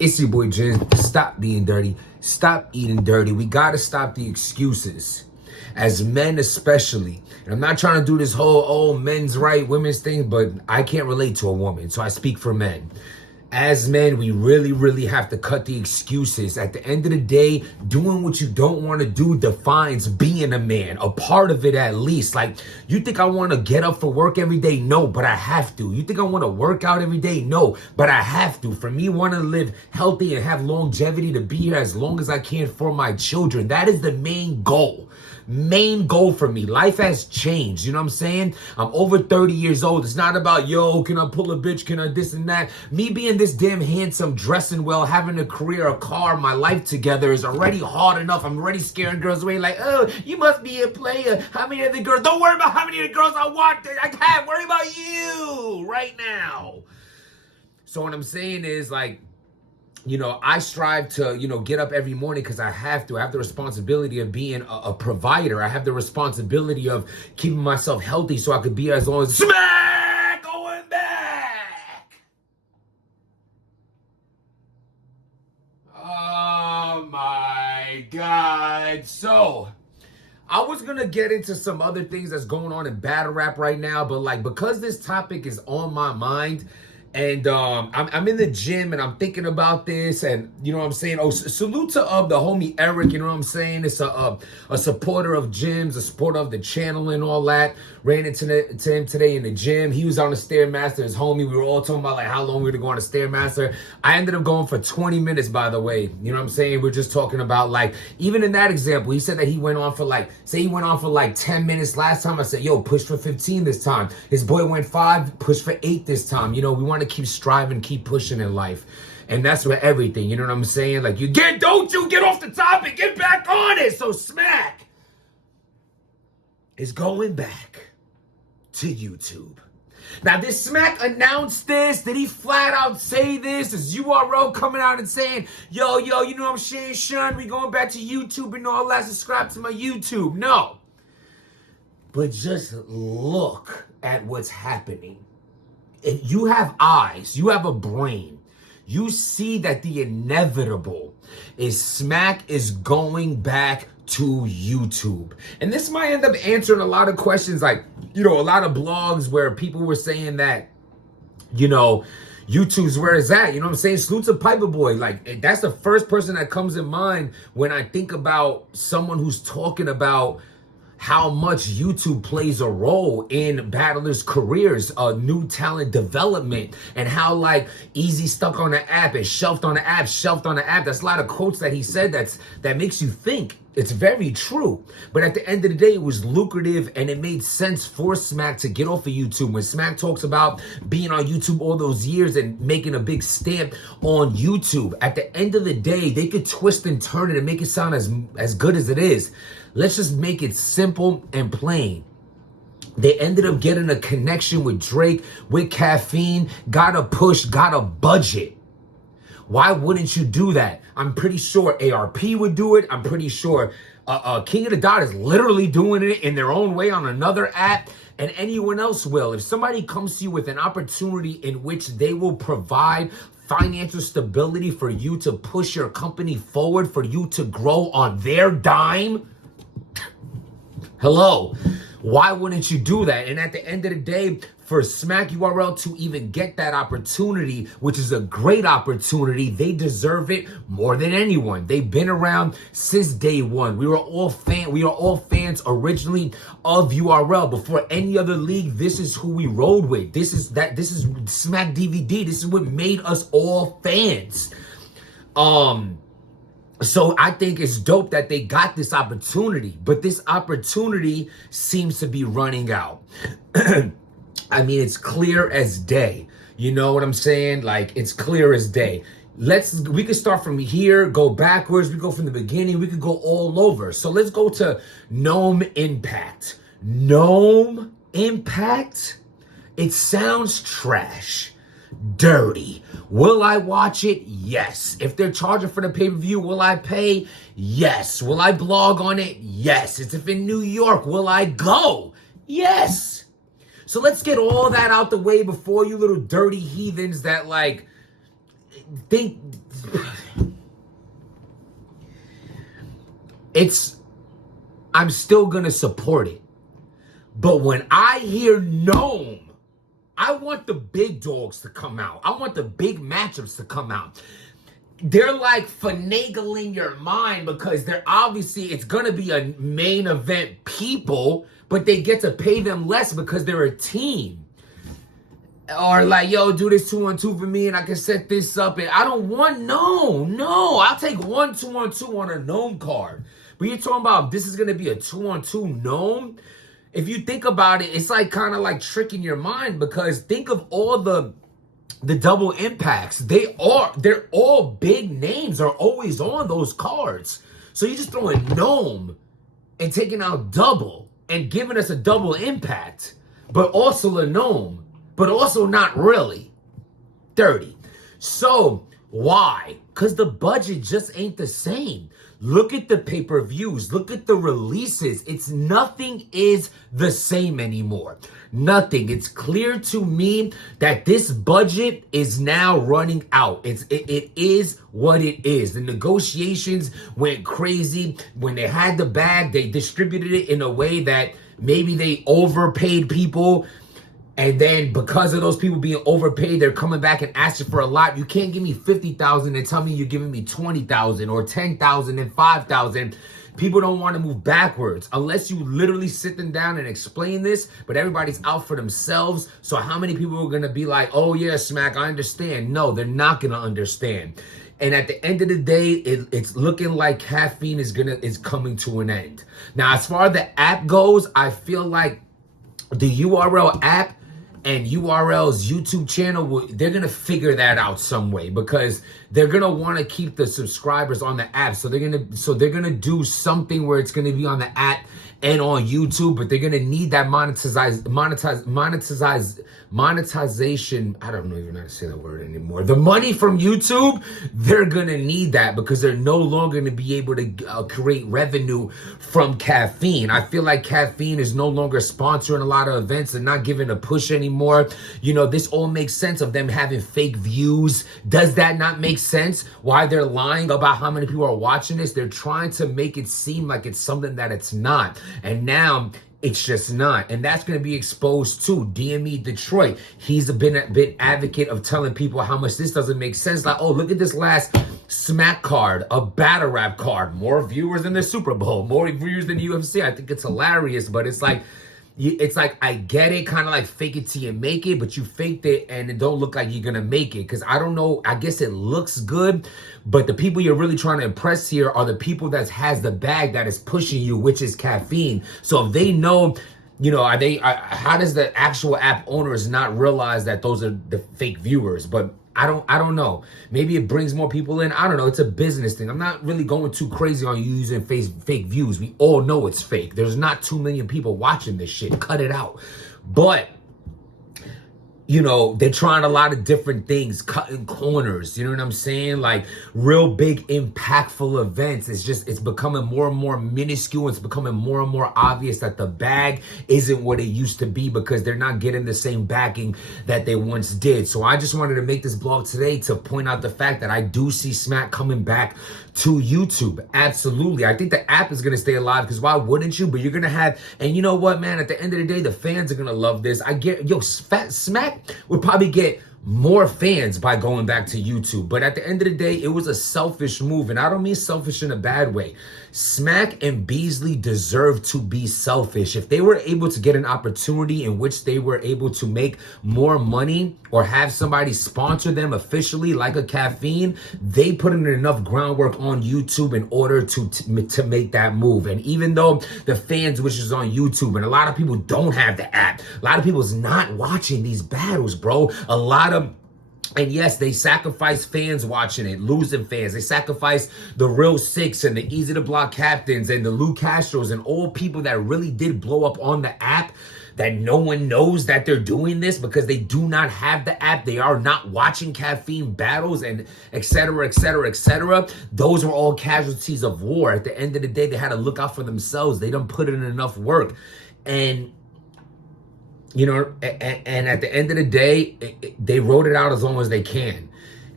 It's your boy Jim. Stop being dirty. Stop eating dirty. We gotta stop the excuses. As men especially. And I'm not trying to do this whole, men's right, women's thing, but I can't relate to a woman, so I speak for men. As men, we really have to cut the excuses. At the end of the day, doing what you don't want to do defines being a man, a part of it at least. Like, you think I want to get up for work every day? No, but I have to. You think I want to work out every day? No, but I have to. For me, wanting to live healthy and have longevity to be here as long as I can for my children. That is the main goal. Main goal for me. Life has changed. You know what I'm saying? I'm over 30 years old. It's not about, yo, can I pull a bitch? Can I this and that? Me being this damn handsome, dressing well, having a career, a car, my life together is already hard enough. I'm already scaring girls away like, oh, you must be a player. How many other girls? Don't worry about how many of the girls I want. I can't worry about you right now. So what I'm saying is, like, you know, I strive to, get up every morning because I have to. I have the responsibility of being a provider. I have the responsibility of keeping myself healthy so I could be as long as smack going back. Oh my God. So I was going to get into some other things that's going on in battle rap right now, but like, because this topic is on my mind, and I'm in the gym and I'm thinking about this, and you know what I'm saying? Oh, salute to the homie Eric, you know what I'm saying? It's a supporter of gyms, a supporter of the channel and all that. Ran into him today in the gym. He was on the Stairmaster, his homie. We were all talking about like how long we were going on the Stairmaster. I ended up going for 20 minutes, by the way. You know what I'm saying? We're just talking about, like, even in that example, he said that he went on for like 10 minutes last time. I said, yo, push for 15 this time. His boy went 5, push for 8 this time. You know, we want to keep striving, keep pushing in life. And that's with everything, you know what I'm saying? Like, don't you get off the topic, get back on it. So Smack is going back to YouTube. Now, did Smack announce this? Did he flat out say this? Is URL coming out and saying, yo, you know what I'm saying, Sean, we going back to YouTube and all that, subscribe to my YouTube? No. But just look at what's happening. If you have eyes, you have a brain, you see that the inevitable is Smack is going back to YouTube. And this might end up answering a lot of questions, like, a lot of blogs where people were saying that, YouTube's where it's at. You know what I'm saying? Salute to Piper Boy. Like, that's the first person that comes in mind when I think about someone who's talking about how much YouTube plays a role in battlers' careers, new talent development, and how, like, Easy stuck on the app and shelved on the app, That's a lot of quotes that he said that makes you think. It's very true. But at the end of the day, it was lucrative and it made sense for Smack to get off of YouTube. When Smack talks about being on YouTube all those years and making a big stamp on YouTube, at the end of the day, they could twist and turn it and make it sound as good as it is. Let's just make it simple and plain. They ended up getting a connection with Drake, with Caffeine, got a push, got a budget. Why wouldn't you do that? I'm pretty sure ARP would do it. I'm pretty sure King of the Dot is literally doing it in their own way on another app, and anyone else will. If somebody comes to you with an opportunity in which they will provide financial stability for you to push your company forward, for you to grow on their dime, hello, why wouldn't you do that? And at the end of the day, for Smack URL to even get that opportunity, which is a great opportunity, they deserve it more than anyone. They've been around since day one. We are all fans originally of URL. Before any other league, this is who we rode with. This is Smack DVD. This is what made us all fans. So I think it's dope that they got this opportunity, but this opportunity seems to be running out. I mean, it's clear as day. You know what I'm saying? Like, it's clear as day. We could start from here, go backwards. We go from the beginning. We could go all over. So let's go to Gnome Impact. Gnome Impact? It sounds trash. Dirty. Will I watch it? Yes. If they're charging for the pay-per-view, will I pay? Yes. Will I blog on it? Yes. It's if in New York, will I go? Yes. So let's get all that out the way before you little dirty heathens that, like, think I'm still gonna support it. But when I hear Gnome, I want the big dogs to come out. I want the big matchups to come out. They're like finagling your mind because they're obviously, it's going to be a main event people, but they get to pay them less because they're a team. Or like, yo, do this 2-on-2 for me and I can set this up. And I don't want, no. I'll take 2-on-2 on a Gnome card. But you're talking about this is going to be a 2-on-2 Gnome? If you think about it, it's like kind of like tricking your mind because think of all the double impacts. They're all big names, are always on those cards. So you just throwing Gnome and taking out double and giving us a double impact, but also a Gnome, but also not really. 30. So why? Because the budget just ain't the same. Look at the pay-per-views. Look at the releases. Nothing is the same anymore. Nothing. It's clear to me that this budget is now running out. It is what it is. The negotiations went crazy. When they had the bag, they distributed it in a way that maybe they overpaid people. And then because of those people being overpaid, they're coming back and asking for a lot. You can't give me $50,000 and tell me you're giving me $20,000 or $10,000 and $5,000. People don't want to move backwards unless you literally sit them down and explain this. But everybody's out for themselves. So how many people are going to be like, oh yeah, Smack, I understand? No, they're not going to understand. And at the end of the day, it's looking like Caffeine is coming to an end. Now, as far as the app goes, I feel like the URL app and URL's YouTube channel, they're going to figure that out some way because they're going to want to keep the subscribers on the app. So they're going to do something where it's going to be on the app and on YouTube, but they're going to need that monetization. I don't even know how to say that word anymore. The money from YouTube, they're going to need that because they're no longer going to be able to create revenue from Caffeine. I feel like Caffeine is no longer sponsoring a lot of events and not giving a push anymore. You know, this all makes sense of them having fake views. Does that not make sense? Why they're lying about how many people are watching this? They're trying to make it seem like it's something that it's not. And now it's just not. And that's going to be exposed to DME Detroit. He's been a bit advocate of telling people how much this doesn't make sense. Like, oh, look at this last Smack card, a battle rap card, more viewers than the Super Bowl, more viewers than UFC. I think it's hilarious, but it's like I get it, kind of like fake it till you make it, but you faked it and it don't look like you're gonna make it. Because I don't know, I guess it looks good, but the people you're really trying to impress here are the people that has the bag that is pushing you, which is Caffeine. So if they know, you know, how does the actual app owners not realize that those are the fake viewers? But I don't know. Maybe it brings more people in. I don't know. It's a business thing. I'm not really going too crazy on you using fake views. We all know it's fake. There's not 2 million people watching this shit. Cut it out. But you know, they're trying a lot of different things, cutting corners, you know what I'm saying? Like real big impactful events. It's becoming more and more minuscule. It's becoming more and more obvious that the bag isn't what it used to be because they're not getting the same backing that they once did. So I just wanted to make this blog today to point out the fact that I do see Smack coming back to YouTube. Absolutely. I think the app is going to stay alive because why wouldn't you? But you're going to have, and you know what, man, at the end of the day, the fans are going to love this. Smack would probably get more fans by going back to YouTube. But at the end of the day, it was a selfish move. And I don't mean selfish in a bad way. Smack and Beasley deserve to be selfish. If they were able to get an opportunity in which they were able to make more money or have somebody sponsor them officially like a Caffeine, they put in enough groundwork on YouTube in order to make that move. And even though the fans, which is on YouTube, and a lot of people don't have the app, a lot of people's not watching these battles, bro. A lot of, and yes, they sacrifice fans watching it, losing fans. They sacrifice the Real Six and the Easy to Block captains and the Lou Castros and all people that really did blow up on the app that no one knows that they're doing this because they do not have the app. They are not watching Caffeine battles and et cetera, et cetera, et cetera. Those were all casualties of war. At the end of the day, they had to look out for themselves. They don't put in enough work. And you know, and at the end of the day, they wrote it out as long as they can.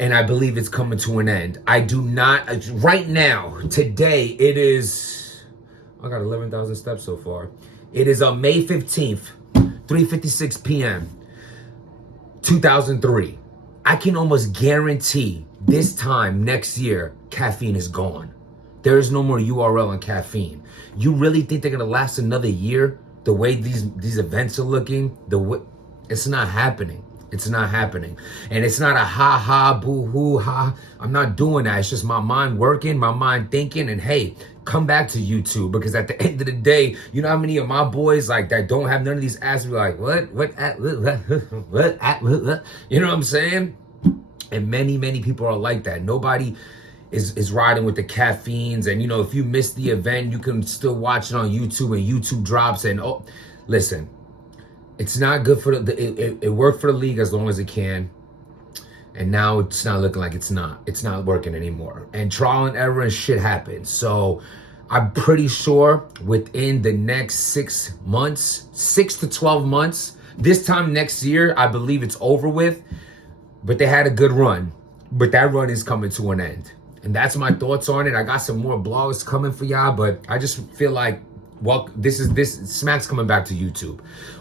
and I believe it's coming to an end. I do not, right now, today, it is, I got 11,000 steps so far. It is on May 15th, 3:56 p.m., 2003. I can almost guarantee this time next year, caffeine is gone. There is no more URL on caffeine. You really think they're gonna last another year? The way these events are looking, it's not happening. It's not happening. And it's not a ha ha, boo hoo ha. I'm not doing that. It's just my mind working, my mind thinking, and hey, come back to YouTube, because at the end of the day, you know how many of my boys like that don't have none of these apps be like, what, you know what I'm saying? And many people are like that. Nobody is riding with the caffeines. And, you know, if you miss the event, you can still watch it on YouTube, and YouTube drops. And, oh, listen, it's not good for it worked for the league as long as it can. And now it's not looking like it's not working anymore. And trial and error and shit happens. So I'm pretty sure within the next 6 months, 6 to 12 months, this time next year, I believe it's over with. But they had a good run. But that run is coming to an end. And that's my thoughts on it. I got some more blogs coming for y'all, but I just feel like, well, this Smack's coming back to YouTube.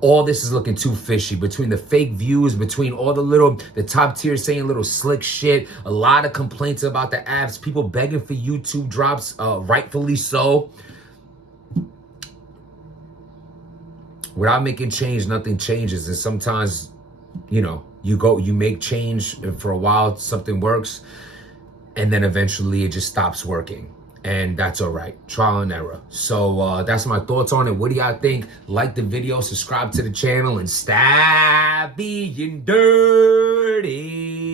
All this is looking too fishy, between the fake views, between all the top tier saying little slick shit, a lot of complaints about the apps, people begging for YouTube drops, rightfully so. Without making change, nothing changes. And sometimes, you know, you make change, and for a while something works, and then eventually it just stops working. And that's all right. Trial and error. So that's my thoughts on it. What do y'all think? Like the video, subscribe to the channel, and stop being dirty.